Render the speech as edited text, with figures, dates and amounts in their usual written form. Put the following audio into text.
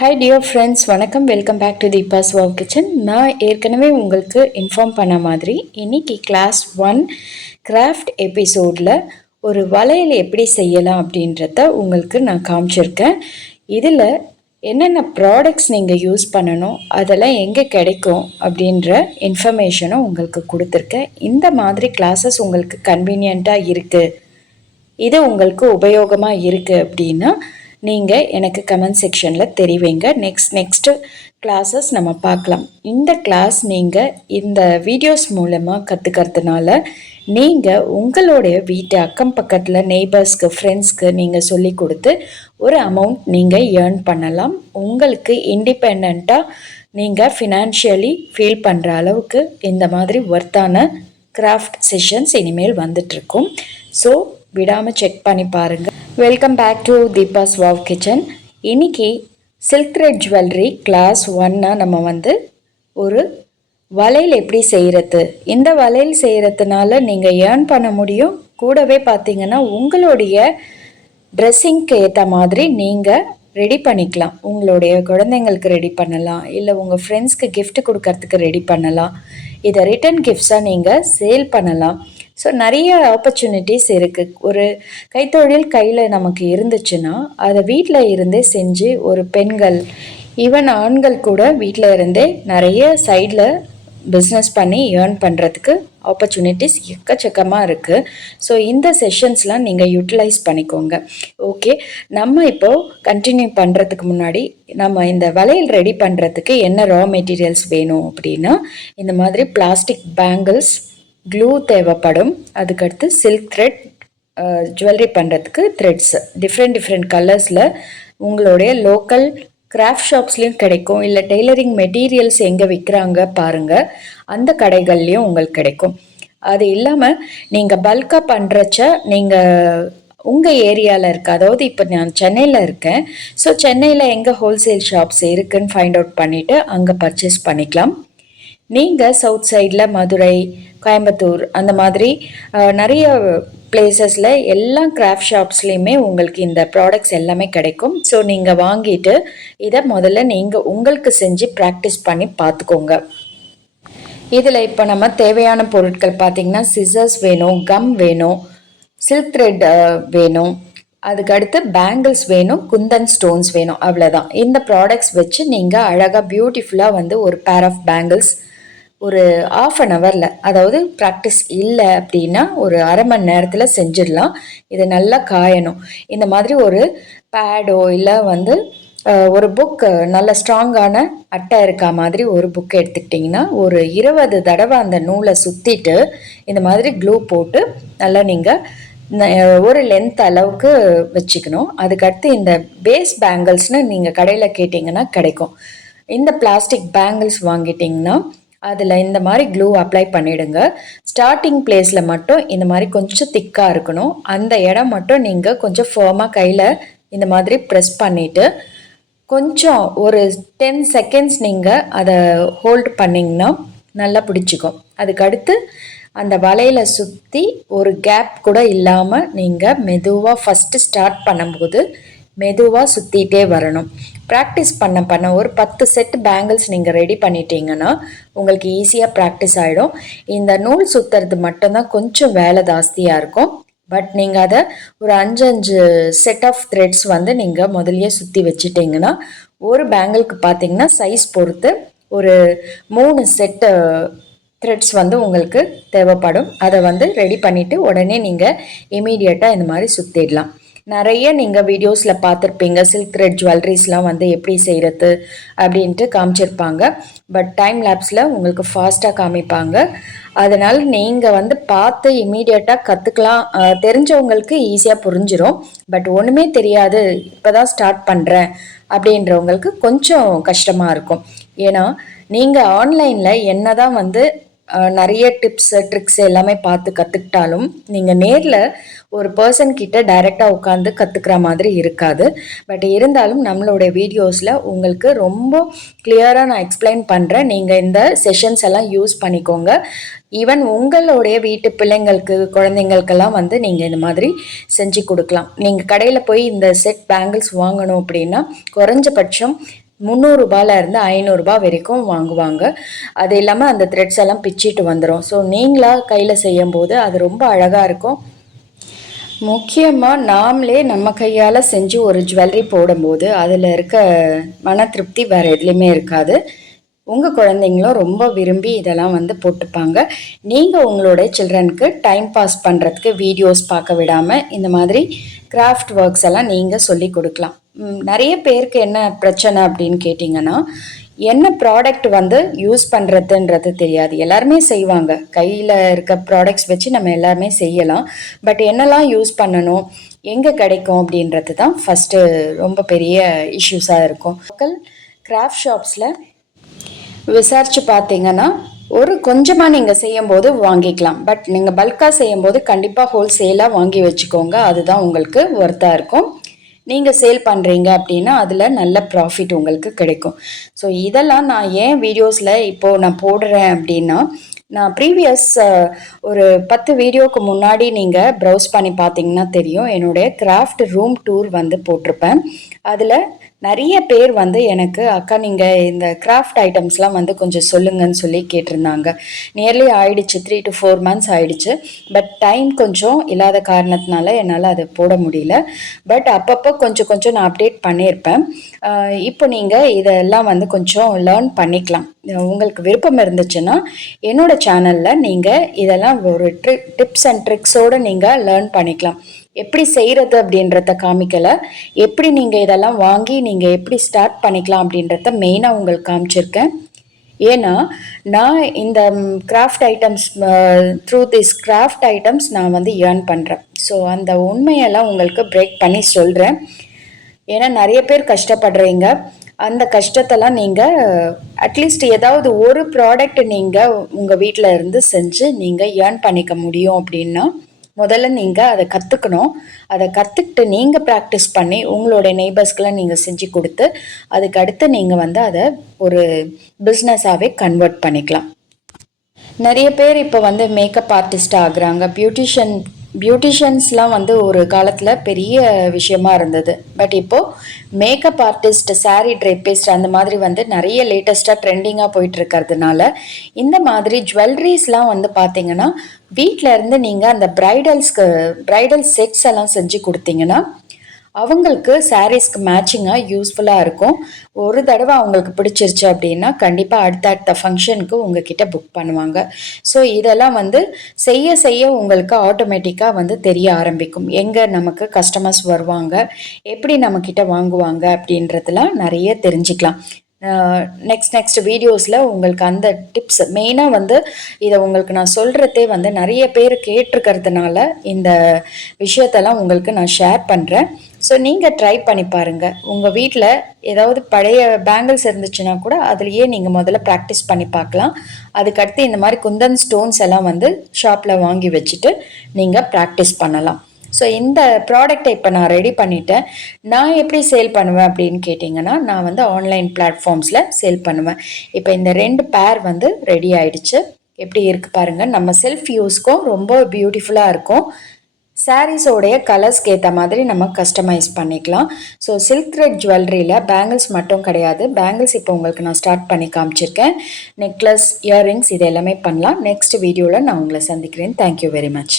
Hi dear friends, வணக்கம். Welcome back to Deepa's wow kitchen. நான் ஏற்கனவே உங்களுக்கு இன்ஃபார்ம் பண்ண மாதிரி இன்னைக்கு கிளாஸ் 1 கிராஃப்ட் எபிசோடில் ஒரு வளையல் எப்படி செய்யலாம் அப்படின்றத உங்களுக்கு நான் காமிச்சிருக்கேன். இதில் என்னென்ன ப்ராடக்ட்ஸ் நீங்கள் யூஸ் பண்ணணும், அதெல்லாம் எங்கே கிடைக்கும் அப்படின்ற இன்ஃபர்மேஷனும் உங்களுக்கு கொடுத்துருக்கேன். இந்த மாதிரி கிளாஸஸ் உங்களுக்கு கன்வீனியண்ட்டாக இருக்குது, இது உங்களுக்கு உபயோகமாக இருக்குது அப்படின்னா நீங்கள் எனக்கு கமெண்ட் செக்ஷனில் தெரிவிங்க. நெக்ஸ்ட்டு கிளாஸஸ் நம்ம பார்க்கலாம். இந்த கிளாஸ் நீங்கள் இந்த வீடியோஸ் மூலமாக கற்றுக்கிறதுனால நீங்கள் உங்களுடைய வீட்டு அக்கம் பக்கத்தில் நெய்பர்ஸ்க்கு, ஃப்ரெண்ட்ஸ்க்கு நீங்கள் சொல்லி கொடுத்து ஒரு அமௌண்ட் நீங்கள் ஏர்ன் பண்ணலாம். உங்களுக்கு இண்டிபெண்ட்டாக நீங்கள் ஃபினான்ஷியலி ஃபீல் பண்ணுற அளவுக்கு இந்த மாதிரி ஒர்த்தான கிராஃப்ட் செஷன்ஸ் இனிமேல் வந்துட்ருக்கும். ஸோ விடாமல் செக் பண்ணி பாருங்கள். Welcome back to Deepa's wow kitchen. இன்றைக்கி சில்க் த்ரெட் ஜுவல்லரி கிளாஸ் 1 நம்ம ஒரு வளையல் எப்படி செய்கிறது, இந்த வளையல் செய்கிறதுனால நீங்கள் ஏர்ன் பண்ண முடியும். கூடவே பார்த்தீங்கன்னா உங்களுடைய ட்ரெஸ்ஸிங்க்கு ஏற்ற மாதிரி நீங்கள் ரெடி பண்ணிக்கலாம். உங்களுடைய குழந்தைங்களுக்கு ரெடி பண்ணலாம், இல்லை உங்கள் ஃப்ரெண்ட்ஸ்க்கு கிஃப்ட் கொடுக்கறதுக்கு ரெடி பண்ணலாம். இதை ரிட்டன் கிஃப்ட்ஸாக நீங்கள் சேல் பண்ணலாம். ஸோ நிறைய ஆப்பர்ச்சுனிட்டிஸ் இருக்குது. ஒரு கைத்தொழில் கையில் நமக்கு இருந்துச்சுன்னா அதை வீட்டில் இருந்தே செஞ்சு ஒரு பெண்கள், ஈவன் ஆண்கள் கூட வீட்டில் இருந்தே நிறைய சைடில் பிஸ்னஸ் பண்ணி ஏர்ன் பண்ணுறதுக்கு ஆப்பர்ச்சுனிட்டிஸ் எக்கச்சக்கமாக இருக்குது. ஸோ இந்த செஷன்ஸ்லாம் நீங்கள் யூட்டிலைஸ் பண்ணிக்கோங்க. ஓகே, நம்ம இப்போது கண்டினியூ பண்ணுறதுக்கு முன்னாடி நம்ம இந்த வளையல் ரெடி பண்ணுறதுக்கு என்ன ரா மெட்டீரியல்ஸ் வேணும் அப்படின்னா, இந்த மாதிரி பிளாஸ்டிக் பேங்கிள்ஸ், க்ளூ தேவைப்படும். அதுக்கடுத்து சில்க் த்ரெட், ஜுவல்லரி பண்ணுறதுக்கு த்ரெட்ஸ் டிஃப்ரெண்ட் கலர்ஸில் உங்களுடைய லோக்கல் கிராஃப்ட் ஷாப்ஸ்லேயும் கிடைக்கும். இல்லை டெய்லரிங் மெட்டீரியல்ஸ் எங்கே விற்கிறாங்க பாருங்கள், அந்த கடைகள்லேயும் உங்களுக்கு கிடைக்கும். அது இல்லாமல் நீங்கள் பல்காக பண்ணுறச்ச நீங்கள் உங்கள் ஏரியாவில் இருக்க, அதாவது இப்போ நான் சென்னையில் இருக்கேன், ஸோ சென்னையில் எங்கே ஹோல்சேல் ஷாப்ஸ் இருக்குதுன்னு ஃபைண்ட் அவுட் பண்ணிவிட்டு அங்கே பர்ச்சேஸ் பண்ணிக்கலாம். நீங்கள் சவுத் சைடில் மதுரை, கோயம்புத்தூர் அந்த மாதிரி நிறைய பிளேசஸில் எல்லா கிராஃப்ட் ஷாப்ஸ்லேயுமே உங்களுக்கு இந்த ப்ராடக்ட்ஸ் எல்லாமே கிடைக்கும். ஸோ நீங்கள் வாங்கிட்டு இதை முதல்ல நீங்கள் உங்களுக்கு செஞ்சு ப்ராக்டிஸ் பண்ணி பார்த்துக்கோங்க. இதில் இப்போ நம்ம தேவையான பொருட்கள் பார்த்திங்கன்னா, சிசர்ஸ் வேணும், கம் வேணும், சில்க் த்ரெட் வேணும், அதுக்கடுத்து பேங்கிள்ஸ் வேணும், குந்தன் ஸ்டோன்ஸ் வேணும். அவ்வளோதான். இந்த ப்ராடக்ட்ஸ் வச்சு நீங்கள் அழகாக பியூட்டிஃபுல்லாக ஒரு பேர் ஆஃப் பேங்கிள்ஸ் ஒரு 1/2 ஹவரில், அதாவது ப்ராக்டிஸ் இல்லை அப்படின்னா ஒரு அரை மணி நேரத்தில் செஞ்சிடலாம். இது நல்லா காயணும். இந்த மாதிரி ஒரு பேடோ இல்லை ஒரு புக், நல்ல ஸ்ட்ராங்கான அட்டை இருக்கா மாதிரி ஒரு புக் எடுத்துக்கிட்டிங்கன்னா ஒரு 20 தடவை அந்த நூலை சுற்றிட்டு இந்த மாதிரி க்ளூ போட்டு நல்லா நீங்கள் ஒரு லென்த் அளவுக்கு வச்சுக்கணும். அதுக்கடுத்து இந்த பேஸ் பேங்கிள்ஸ்னு நீங்கள் கடையில் கேட்டிங்கன்னா கிடைக்கும். இந்த பிளாஸ்டிக் பேங்கிள்ஸ் வாங்கிட்டிங்கன்னா அதில் இந்த மாதிரி க்ளூ அப்ளை பண்ணிவிடுங்க. ஸ்டார்டிங் பிளேஸில் மட்டும் இந்த மாதிரி கொஞ்சம் திக்காக இருக்கணும். அந்த இடம் மட்டும் நீங்கள் கொஞ்சம் ஃபர்மாக கையில் இந்த மாதிரி ப்ரெஸ் பண்ணிவிட்டு கொஞ்சம் ஒரு 10 செகண்ட்ஸ் நீங்கள் அதை ஹோல்டு பண்ணிங்கன்னா நல்லா பிடிச்சிக்கும். அதுக்கடுத்து அந்த வலையில் சுற்றி ஒரு கேப் கூட இல்லாமல் நீங்கள் மெதுவாக ஃபஸ்ட்டு ஸ்டார்ட் பண்ணும்போது மெதுவாக சுற்றிட்டே வரணும். ப்ராக்டிஸ் பண்ண ஒரு 10 செட் பேங்கிள்ஸ் நீங்கள் ரெடி பண்ணிட்டீங்கன்னா உங்களுக்கு ஈஸியாக ப்ராக்டிஸ் ஆகிடும். இந்த நூல் சுற்றுறது மட்டும்தான் கொஞ்சம் வேலை ஜாஸ்தியாக இருக்கும். பட் நீங்கள் அதை ஒரு 5 செட் ஆஃப் த்ரெட்ஸ் நீங்கள் முதல்லையே சுற்றி வச்சுட்டிங்கன்னா ஒரு பேங்கிளுக்கு பார்த்தீங்கன்னா சைஸ் பொறுத்து ஒரு 3 செட்டு த்ரெட்ஸ் உங்களுக்கு தேவைப்படும். அதை ரெடி பண்ணிவிட்டு உடனே நீங்கள் இமீடியட்டாக இந்த மாதிரி சுற்றிடலாம். நிறைய நீங்கள் வீடியோஸில் பார்த்துருப்பீங்க, சில்க் த்ரெட் ஜுவல்லரிஸ்லாம் எப்படி செய்கிறது அப்படின்ட்டு காமிச்சிருப்பாங்க. பட் டைம் லேப்ஸில் உங்களுக்கு ஃபாஸ்ட்டாக காமிப்பாங்க. அதனால் நீங்கள் பார்த்து இமீடியட்டாக கற்றுக்கலாம். தெரிஞ்சவங்களுக்கு ஈஸியாக புரிஞ்சிடும். பட் ஒன்றுமே தெரியாது, இப்போ தான் ஸ்டார்ட் பண்ணுறேன் அப்படின்றவங்களுக்கு கொஞ்சம் கஷ்டமாக இருக்கும். ஏன்னா நீங்கள் ஆன்லைனில் என்ன தான் நிறைய டிப்ஸ் ட்ரிக்ஸ் எல்லாமே பார்த்து கற்றுக்கிட்டாலும் நீங்கள் நேரில் ஒரு பர்சன் கிட்ட டைரெக்டாக உட்காந்து கற்றுக்கிற மாதிரி இருக்காது. பட் இருந்தாலும் நம்மளுடைய வீடியோஸில் உங்களுக்கு ரொம்ப கிளியராக நான் எக்ஸ்பிளைன் பண்ணுறேன். நீங்கள் இந்த செஷன்ஸ் எல்லாம் யூஸ் பண்ணிக்கோங்க. ஈவன் உங்களுடைய வீட்டு பிள்ளைங்களுக்கு, குழந்தைங்களுக்கெல்லாம் நீங்கள் இந்த மாதிரி செஞ்சு கொடுக்கலாம். நீங்கள் கடையில் போய் இந்த செட் பேங்கிள்ஸ் வாங்கணும் அப்படின்னா குறைஞ்சபட்சம் ரூ. 500 வரைக்கும் வாங்குவாங்க. அது இல்லாமல் அந்த த்ரெட்ஸ் எல்லாம் பிச்சிட்டு வந்துடும். ஸோ நீங்களாக கையில் செய்யும்போது அது ரொம்ப அழகாக இருக்கும். முக்கியமாக நாமளே நம்ம கையால் செஞ்சு ஒரு ஜுவல்லரி போடும்போது அதில் இருக்க மன திருப்தி வேறு எதுலேயுமே இருக்காது. உங்கள் குழந்தைங்களும் ரொம்ப விரும்பி இதெல்லாம் வந்து போட்டுப்பாங்க. நீங்கள் உங்களோட சில்ட்ரனுக்கு டைம் பாஸ் பண்ணுறதுக்கு வீடியோஸ் பார்க்க விடாமல் இந்த மாதிரி கிராஃப்ட் ஒர்க்ஸ் எல்லாம் நீங்கள் சொல்லி கொடுக்கலாம். நிறைய பேருக்கு என்ன பிரச்சனை அப்படின்னு கேட்டிங்கன்னா, என்ன ப்ராடக்ட் வந்து யூஸ் பண்ணுறதுன்றது தெரியாது. எல்லாருமே செய்வாங்க, கையில் இருக்க ப்ராடக்ட்ஸ் வச்சு நம்ம எல்லாருமே செய்யலாம். பட் என்னெல்லாம் யூஸ் பண்ணணும், எங்கே கிடைக்கும் அப்படின்றது தான் ஃபஸ்ட்டு ரொம்ப பெரிய இஷ்யூஸாக இருக்கும். லோக்கல் கிராஃப்ட் ஷாப்ஸில் விசாரித்து பார்த்தீங்கன்னா ஒரு கொஞ்சமாக நீங்கள் செய்யும்போது வாங்கிக்கலாம். பட் நீங்கள் பல்காக செய்யும்போது கண்டிப்பாக ஹோல்சேலாக வாங்கி வச்சுக்கோங்க. அதுதான் உங்களுக்கு ஒர்த்தாக இருக்கும். நீங்கள் சேல் பண்ணுறீங்க அப்படின்னா அதில் நல்ல ப்ராஃபிட் உங்களுக்கு கிடைக்கும். ஸோ இதெல்லாம் நான் ஏன் வீடியோஸில் இப்போது நான் போடுறேன் அப்படின்னா, நான் ப்ரீவியஸ் ஒரு 10 வீடியோவுக்கு முன்னாடி நீங்கள் ப்ரௌஸ் பண்ணி பார்த்தீங்கன்னா தெரியும், என்னுடைய கிராஃப்ட் ரூம் டூர் வந்து போட்டிருப்பேன். அதில் நிறைய பேர் வந்து எனக்கு அக்கா நீங்கள் இந்த கிராஃப்ட் ஐட்டம்ஸ்லாம் வந்து கொஞ்சம் சொல்லுங்கன்னு சொல்லி கேட்டிருந்தாங்க. நியர்லி ஆயிடுச்சு, 3 to 4 months ஆயிடுச்சு. பட் டைம் கொஞ்சம் இல்லாத காரணத்தினால என்னால் அதை போட முடியல. பட் அப்பப்போ கொஞ்சம் கொஞ்சம் நான் அப்டேட் பண்ணியிருப்பேன். இப்போ நீங்கள் இதெல்லாம் வந்து கொஞ்சம் லேர்ன் பண்ணிக்கலாம். உங்களுக்கு விருப்பம் இருந்துச்சுன்னா என்னோட சேனலில் நீங்கள் இதெல்லாம் ஒரு டிப்ஸ் அண்ட் ட்ரிக்ஸோடு நீங்கள் லேர்ன் பண்ணிக்கலாம். எப்படி செய்கிறது அப்படின்றத காமிக்கலை, எப்படி நீங்கள் இதெல்லாம் வாங்கி நீங்கள் எப்படி ஸ்டார்ட் பண்ணிக்கலாம் அப்படின்றத மெயினாக உங்களுக்கு காமிச்சிருக்கேன். ஏன்னா நான் இந்த craft items through this craft items நான் வந்து ஏர்ன் பண்ணுறேன். ஸோ அந்த உண்மையெல்லாம் உங்களுக்கு பிரேக் பண்ணி சொல்கிறேன். ஏன்னா நிறைய பேர் கஷ்டப்படுறீங்க. அந்த கஷ்டத்தெல்லாம் நீங்கள் அட்லீஸ்ட் ஏதாவது ஒரு ப்ராடக்ட் நீங்கள் உங்கள் வீட்டில் இருந்து செஞ்சு நீங்கள் ஏர்ன் பண்ணிக்க முடியும் அப்படின்னா முதல்ல நீங்கள் அதை கற்றுக்கணும். அதை கற்றுக்கிட்டு நீங்கள் ப்ராக்டிஸ் பண்ணி உங்களோட நெய்பர்ஸ்க்கெலாம் நீங்கள் செஞ்சு கொடுத்து அதுக்கடுத்து நீங்கள் வந்து அதை ஒரு பிஸ்னஸாகவே கன்வெர்ட் பண்ணிக்கலாம். நிறைய பேர் இப்போ வந்து மேக்கப் ஆர்டிஸ்ட் ஆகுறாங்க. பியூட்டிஷியன்ஸ்லாம் வந்து ஒரு காலத்தில் பெரிய விஷயமா இருந்தது. பட் இப்போது மேக்கப் ஆர்டிஸ்ட், சாரீ ட்ரெப்பிஸ்ட் அந்த மாதிரி வந்து நிறைய லேட்டஸ்ட்டாக ட்ரெண்டிங்காக போயிட்டு இருக்கிறதுனால இந்த மாதிரி ஜுவல்லரிஸ்லாம் வந்து பார்த்தீங்கன்னா வீட்டில் இருந்து நீங்கள் அந்த பிரைடல் செட்ஸ் எல்லாம் செஞ்சு கொடுத்தீங்கன்னா அவங்களுக்கு சாரீஸ்க்கு மேட்சிங்காக யூஸ்ஃபுல்லாக இருக்கும். ஒரு தடவை அவங்களுக்கு பிடிச்சிருச்சு அப்படின்னா கண்டிப்பாக அடுத்த ஃபங்க்ஷனுக்கு உங்ககிட்ட புக் பண்ணுவாங்க. ஸோ இதெல்லாம் வந்து செய்ய செய்ய உங்களுக்கு ஆட்டோமேட்டிக்காக வந்து தெரிய ஆரம்பிக்கும். எங்கே நமக்கு கஸ்டமர்ஸ் வருவாங்க, எப்படி நம்மக்கிட்ட வாங்குவாங்க அப்படின்றதுலாம் நிறைய தெரிஞ்சுக்கலாம். நெக்ஸ்ட் வீடியோஸில் உங்களுக்கு அந்த டிப்ஸ் மெயினாக வந்து இதை உங்களுக்கு நான் சொல்கிறதே வந்து நிறைய பேர் கேட்டிருக்கிறதுனால இந்த விஷயத்தெல்லாம் உங்களுக்கு நான் ஷேர் பண்ணுறேன். ஸோ நீங்கள் ட்ரை பண்ணி பாருங்கள். உங்கள் வீட்டில் ஏதாவது பழைய பேங்கிள்ஸ் இருந்துச்சுன்னா கூட அதுலேயே நீங்கள் முதல்ல ப்ராக்டிஸ் பண்ணி பார்க்கலாம். அதுக்கடுத்து இந்த மாதிரி குந்தன் ஸ்டோன்ஸ் எல்லாம் வந்து ஷாப்பில் வாங்கி வச்சுட்டு நீங்கள் ப்ராக்டிஸ் பண்ணலாம். ஸோ இந்த ப்ராடக்டை இப்போ நான் ரெடி பண்ணிட்டேன். நான் எப்படி சேல் பண்ணுவேன் அப்படின்னு கேட்டிங்கன்னா, நான் வந்து ஆன்லைன் பிளாட்ஃபார்ம்ஸில் சேல் பண்ணுவேன். இப்போ இந்த 2 பேர் வந்து ரெடி ஆயிடுச்சு. எப்படி இருக்குது பாருங்கள். நம்ம செல்ஃப் யூஸ்க்கும் ரொம்ப பியூட்டிஃபுல்லாக இருக்கும். சாரீஸோடைய கலர்ஸ்க்கு ஏற்ற மாதிரி நம்ம கஸ்டமைஸ் பண்ணிக்கலாம். ஸோ சில்க் த்ரெட் ஜுவல்லரியில் பேங்கிள்ஸ் மட்டும் கிடையாது. பேங்கிள்ஸ் இப்போ உங்களுக்கு நான் ஸ்டார்ட் பண்ணி காமிச்சிருக்கேன். நெக்லஸ், இயர்ரிங்ஸ் இது எல்லாமே பண்ணலாம். நெக்ஸ்ட் வீடியோவில் நான் உங்களை சந்திக்கிறேன். Thank you very much.